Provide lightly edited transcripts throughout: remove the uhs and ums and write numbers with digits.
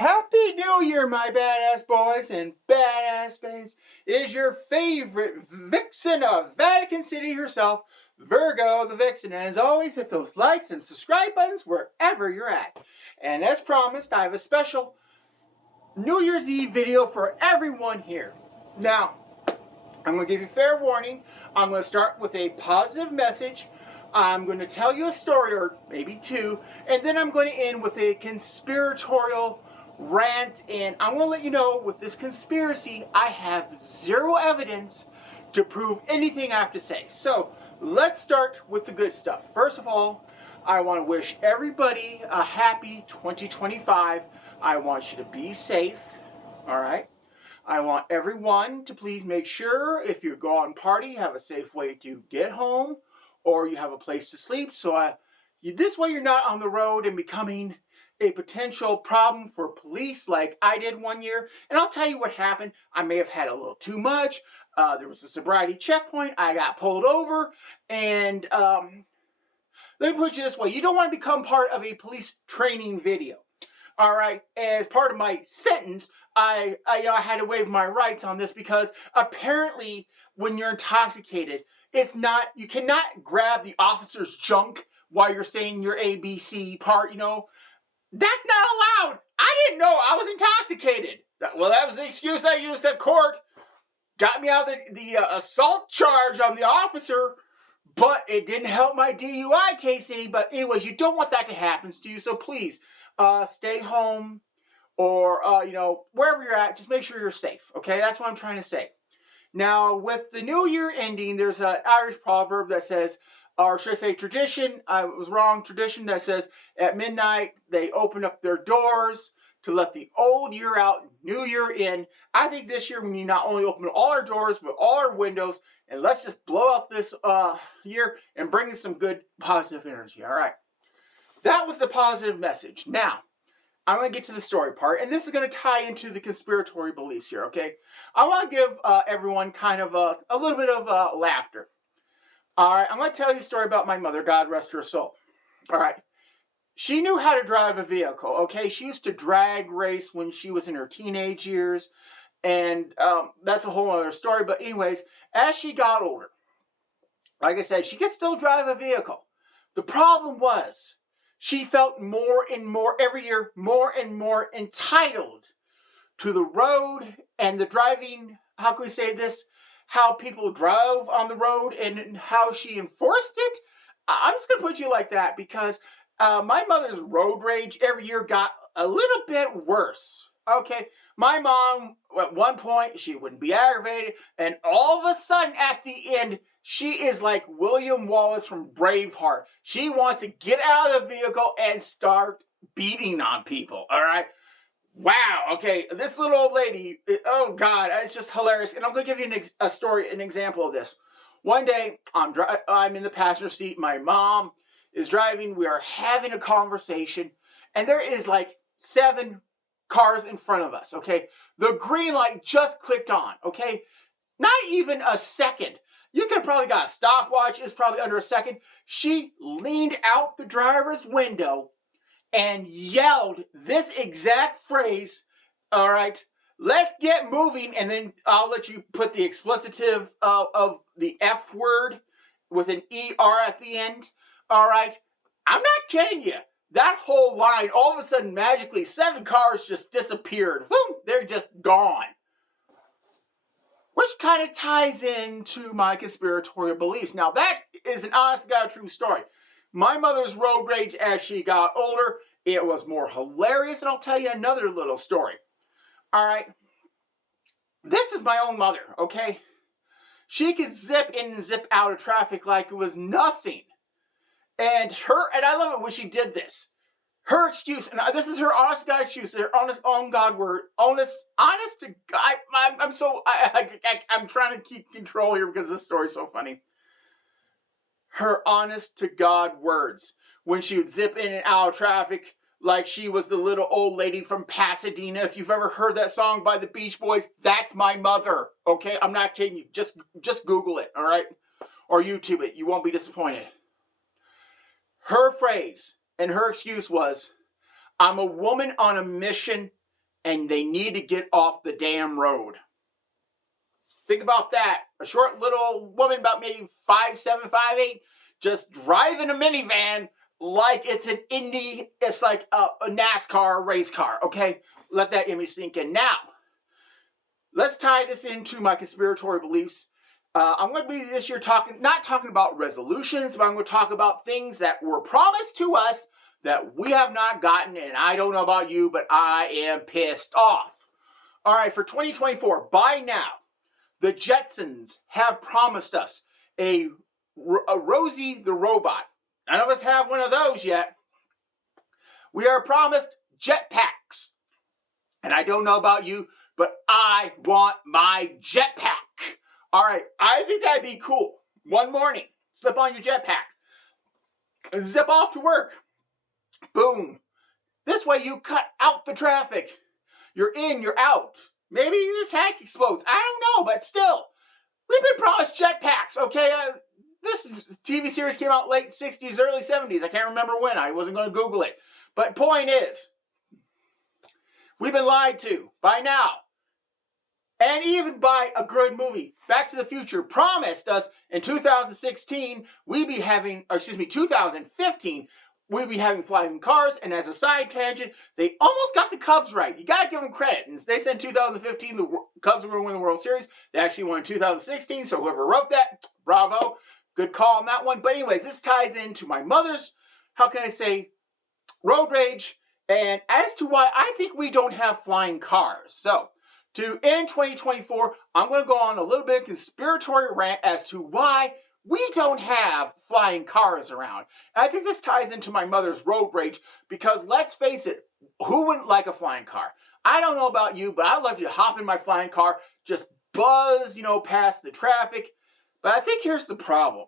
Happy New Year, my badass boys and badass babes. It is your favorite Vixen of Vatican City herself, Virgo the Vixen. And as always, hit those likes and subscribe buttons wherever you're at. And as promised, I have a special New Year's Eve video for everyone here. Now, I'm going to give you fair warning. I'm going to start with a positive message. I'm going to tell you a story, or maybe two, and then I'm going to end with a conspiratorial rant, and I'm going to let you know, with this conspiracy, I have zero evidence to prove anything I have to say. So, let's start with the good stuff. First of all, I want to wish everybody a happy 2025. I want you to be safe, alright? I want everyone to please make sure, if you go out and party, you have a safe way to get home, or you have a place to sleep, so this way you're not on the road and becoming a potential problem for police like I did one year. And I'll tell you what happened. I may have had a little too much. There was a sobriety checkpoint. I got pulled over. And let me put you this way. You don't want to become part of a police training video. All right. As part of my sentence, I had to waive my rights on this because apparently when you're intoxicated, you cannot grab the officer's junk while you're saying your ABC part, That's not allowed. I didn't know I was intoxicated. Well, that was the excuse I used at court. Got me out of the assault charge on the officer, but it didn't help my DUI case any. But anyways, you don't want that to happen to you, so please stay home or, wherever you're at, just make sure you're safe, okay? That's what I'm trying to say. Now, with the new year ending, there's an Irish proverb that says, or should I say tradition, I was wrong, tradition that says at midnight they open up their doors to let the old year out, new year in. I think this year we need not only open all our doors, but all our windows, and let's just blow up this year and bring in some good positive energy, all right? That was the positive message. Now, I'm going to get to the story part, and this is going to tie into the conspiratorial beliefs here, okay? I want to give everyone kind of a little bit of laughter. All right, I'm going to tell you a story about my mother, God rest her soul. All right, she knew how to drive a vehicle, okay? She used to drag race when she was in her teenage years, and that's a whole other story. But anyways, as she got older, like I said, she could still drive a vehicle. The problem was she felt more and more, every year, more and more entitled to the road and the driving, how can we say this, how people drove on the road and how she enforced it. I'm just going to put you like that because my mother's road rage every year got a little bit worse. Okay, my mom, at one point, she wouldn't be aggravated, and all of a sudden, at the end, she is like William Wallace from Braveheart. She wants to get out of the vehicle and start beating on people, all right? Wow, okay, this little old lady, oh God, it's just hilarious. And I'm going to give you an example of this. One day, I'm in the passenger seat. My mom is driving. We are having a conversation. And there is like 7 cars in front of us, okay? The green light just clicked on, okay? Not even a second. You could have probably got a stopwatch. It's probably under a second. She leaned out the driver's window and yelled this exact phrase, all right, let's get moving, and then I'll let you put the explicitive of the F word with an ER at the end, all right? I'm not kidding you. That whole line, all of a sudden, magically, 7 cars just disappeared. Boom, they're just gone. Which kind of ties into my conspiratorial beliefs. Now, that is an honest-to-God true story. My mother's road rage as she got older, it was more hilarious, and I'll tell you another little story. All right? This is my own mother, okay? She could zip in and zip out of traffic like it was nothing. And I love it when she did this. Her excuse, and this is her honest God excuse, her honest on God word, honest to God. I'm trying to keep control here because this story's so funny. Her honest to God words when she would zip in and out of traffic like she was the little old lady from Pasadena. If you've ever heard that song by the Beach Boys, that's my mother, okay? I'm not kidding you. Just Google it, all right? Or YouTube it. You won't be disappointed. Her phrase and her excuse was, I'm a woman on a mission and they need to get off the damn road. Think about that. A short little woman, about maybe 5'7", 5'8", just driving a minivan like it's an Indy, it's like a NASCAR race car, okay? Let that image sink in. Now, let's tie this into my conspiratorial beliefs. I'm going to be this year not talking about resolutions, but I'm going to talk about things that were promised to us that we have not gotten, and I don't know about you, but I am pissed off. All right, for 2024, by now, the Jetsons have promised us a Rosie the robot. None of us have one of those yet. We are promised jetpacks. And I don't know about you, but I want my jetpack. All right, I think that'd be cool. One morning, slip on your jetpack, zip off to work. Boom. This way you cut out the traffic. You're in, you're out. Maybe your tank explodes. I don't know, but still. We've been promised jetpacks, okay? This TV series came out late 60s, early 70s. I can't remember when. I wasn't going to Google it. But point is, we've been lied to by now. And even by a good movie. Back to the Future promised us in 2015, we'd be having flying cars. And as a side tangent, they almost got the Cubs right. You got to give them credit. And they said in 2015 the Cubs were going to win the World Series. They actually won in 2016. So whoever wrote that, bravo. Good call on that one. But anyways, this ties into my mother's, road rage. And as to why I think we don't have flying cars. So, to end 2024, I'm going to go on a little bit of conspiratorial rant as to why we don't have flying cars around. And I think this ties into my mother's road rage because let's face it, who wouldn't like a flying car? I don't know about you, but I'd love to hop in my flying car, just buzz, past the traffic. But I think here's the problem.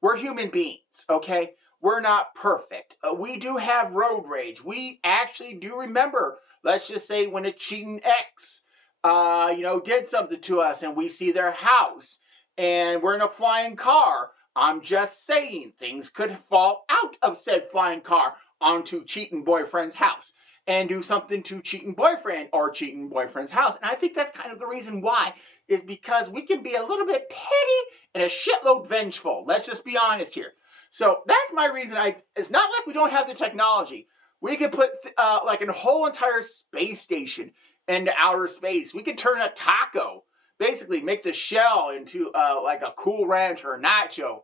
We're human beings, okay? We're not perfect. We do have road rage. We actually do remember, let's just say when a cheating ex did something to us and we see their house and we're in a flying car. I'm just saying things could fall out of said flying car onto cheating boyfriend's house and do something to cheating boyfriend or cheating boyfriend's house. And I think that's kind of the reason why is because we can be a little bit petty and a shitload vengeful. Let's just be honest here. So that's my reason. It's not like we don't have the technology. We could put like a whole entire space station into outer space. We could turn a taco, basically make the shell into like a Cool Ranch or a nacho.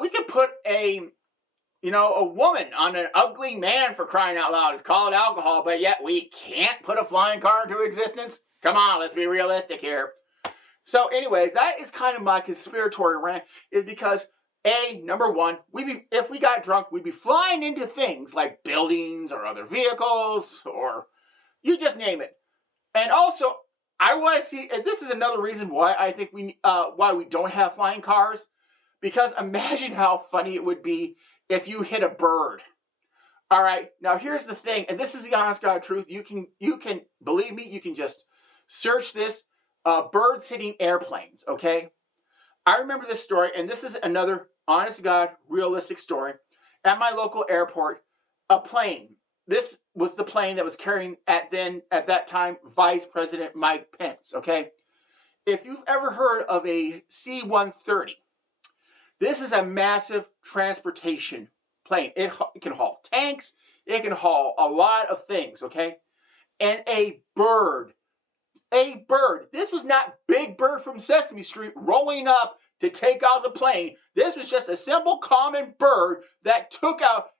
We could put a woman on an ugly man, for crying out loud. It's called alcohol, but yet we can't put a flying car into existence. Come on, let's be realistic here. So anyways, that is kind of my conspiratorial rant, is because number one, if we got drunk, we'd be flying into things like buildings or other vehicles or you just name it. And also, I want to see, and this is another reason why I think why we don't have flying cars, because imagine how funny it would be if you hit a bird. All right, now here's the thing, and this is the honest God truth. You can believe me. You can just search this: birds hitting airplanes. Okay, I remember this story, and this is another honest to God realistic story. At my local airport, a plane. This was the plane that was carrying at that time Vice President Mike Pence, okay? If you've ever heard of a C-130, this is a massive transportation plane. It can haul tanks. It can haul a lot of things, okay? And a bird. This was not Big Bird from Sesame Street rolling up to take out the plane. This was just a simple common bird that took out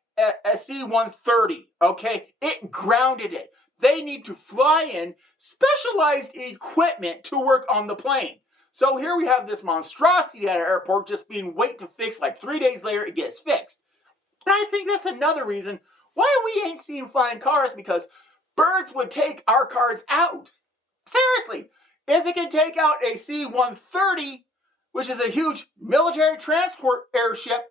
a C-130, okay? It grounded it. They need to fly in specialized equipment to work on the plane. So here we have this monstrosity at our airport just being wait to fix, like 3 days later it gets fixed. And I think that's another reason why we ain't seeing flying cars, because birds would take our cars out. Seriously, if it can take out a C-130, which is a huge military transport airship,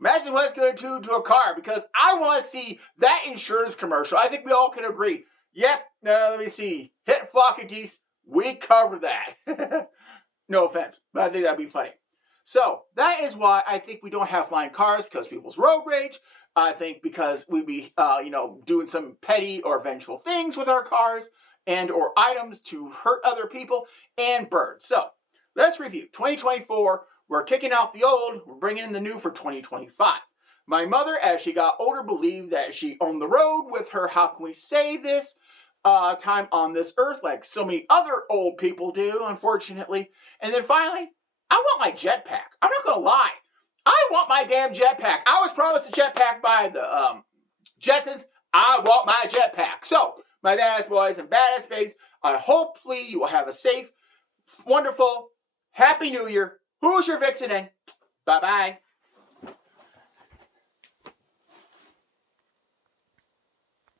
imagine what it's going to do to a car, because I want to see that insurance commercial. I think we all can agree. Yep, let me see. Hit flock of geese. We cover that. No offense, but I think that'd be funny. So that is why I think we don't have flying cars, because people's road rage. I think because we'd be, doing some petty or vengeful things with our cars. and or items to hurt other people and birds. So let's review. 2024, we're kicking out the old, we're bringing in the new for 2025. My mother, as she got older, believed that she owned the road with her, how can we say this, time on this earth, like so many other old people do, unfortunately. And then finally, I want my jetpack. I'm not going to lie. I want my damn jetpack. I was promised a jetpack by the Jetsons. I want my jetpack. So, my badass boys and badass babes, hopefully you will have a safe, wonderful, happy new year. Who's your Vixen? Bye-bye.